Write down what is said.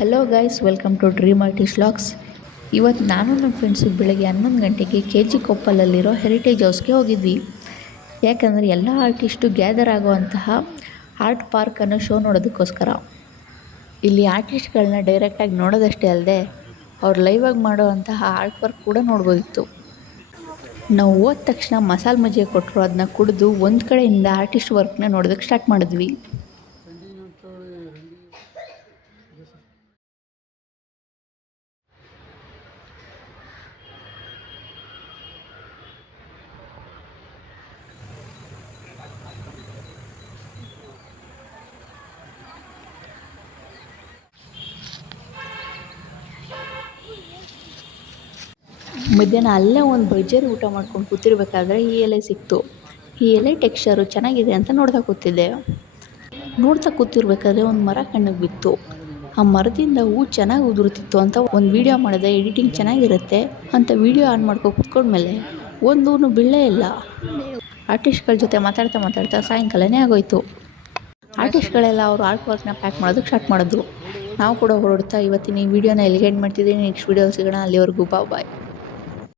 Hello guys, welcome to Dream Artist Vlogs. ಇವತ್ತು ನಾನು ನಮ್ಮ ಫ್ರೆಂಡ್ಸಿಗೆ ಬೆಳಗ್ಗೆ 11 ಗಂಟೆಗೆ KG ಕೊಪ್ಪಲಲ್ಲಿರೋ ಹೆರಿಟೇಜ್ ಹೌಸ್ಗೆ ಹೋಗಿದ್ವಿ. ಯಾಕಂದರೆ ಎಲ್ಲ ಆರ್ಟಿಸ್ಟು ಗ್ಯಾದರ್ ಆಗುವಂತಹ ಆರ್ಟ್ ಪಾರ್ಕ್ ಅನ್ನೋ ಶೋ ನೋಡೋದಕ್ಕೋಸ್ಕರ. ಇಲ್ಲಿ ಆರ್ಟಿಸ್ಟ್ಗಳನ್ನ ಡೈರೆಕ್ಟಾಗಿ ನೋಡೋದಷ್ಟೇ ಅಲ್ಲದೆ ಅವ್ರು ಲೈವಾಗಿ ಮಾಡೋವಂತಹ ಆರ್ಟ್ ವರ್ಕ್ ಕೂಡ ನೋಡ್ಬೋದಿತ್ತು. ನಾವು ಹೋದ ತಕ್ಷಣ ಮಸಾಲೆ ಮಜ್ಜಿಗೆ ಕೊಟ್ಟರು, ಅದನ್ನ ಕುಡಿದು ಒಂದು ಕಡೆಯಿಂದ ಆರ್ಟಿಸ್ಟ್ ವರ್ಕ್ನ ನೋಡೋದಕ್ಕೆ ಸ್ಟಾರ್ಟ್ ಮಾಡಿದ್ವಿ. ಮಧ್ಯಾಹ್ನ ಅಲ್ಲೇ ಒಂದು ಭರ್ಜರಿ ಊಟ ಮಾಡ್ಕೊಂಡು ಕೂತಿರ್ಬೇಕಾದ್ರೆ ಈ ಎಲೆ ಸಿಕ್ತು. ಈ ಎಲೆ ಟೆಕ್ಸ್ಚರು ಚೆನ್ನಾಗಿದೆ ಅಂತ ನೋಡ್ತಾ ಕೂತಿರ್ಬೇಕಾದ್ರೆ ಒಂದು ಮರ ಕಣ್ಣಿಗೆ ಬಿತ್ತು. ಆ ಮರದಿಂದ ಹೂ ಚೆನ್ನಾಗಿ ಉದುರುತ್ತಿತ್ತು ಅಂತ ಒಂದು ವಿಡಿಯೋ ಮಾಡಿದೆ. ಎಡಿಟಿಂಗ್ ಚೆನ್ನಾಗಿರುತ್ತೆ ಅಂತ ವಿಡಿಯೋ ಆನ್ ಮಾಡ್ಕೊಂಡು ಕೂತ್ಕೊಂಡ್ಮೇಲೆ ಒಂದು ಹೂನು ಬೀಳಲೇ ಇಲ್ಲ. ಆರ್ಟಿಸ್ಟ್ಗಳ ಜೊತೆ ಮಾತಾಡ್ತಾ ಸಾಯಂಕಾಲನೇ ಆಗೋಯ್ತು. ಆರ್ಟಿಸ್ಟ್ಗಳೆಲ್ಲ ಅವರು ಆರ್ಟ್ ವರ್ಕ್ನ ಪ್ಯಾಕ್ ಮಾಡೋದಕ್ಕೆ ಸ್ಟಾರ್ಟ್ ಮಾಡಿದ್ರು. ನಾವು ಕೂಡ ಹೊರಡ್ತಾ ಇವತ್ತಿನ ಈ ವಿಡಿಯೋನ ಎಲ್ಲಿಗೆ ಎಂಡ್ ಮಾಡ್ತಿದ್ದೀನಿ. ನೆಕ್ಸ್ಟ್ ವಿಡಿಯೋ ಸಿಗೋಣ. ಅಲ್ಲಿವರೆಗೂ ಬಾಯ್.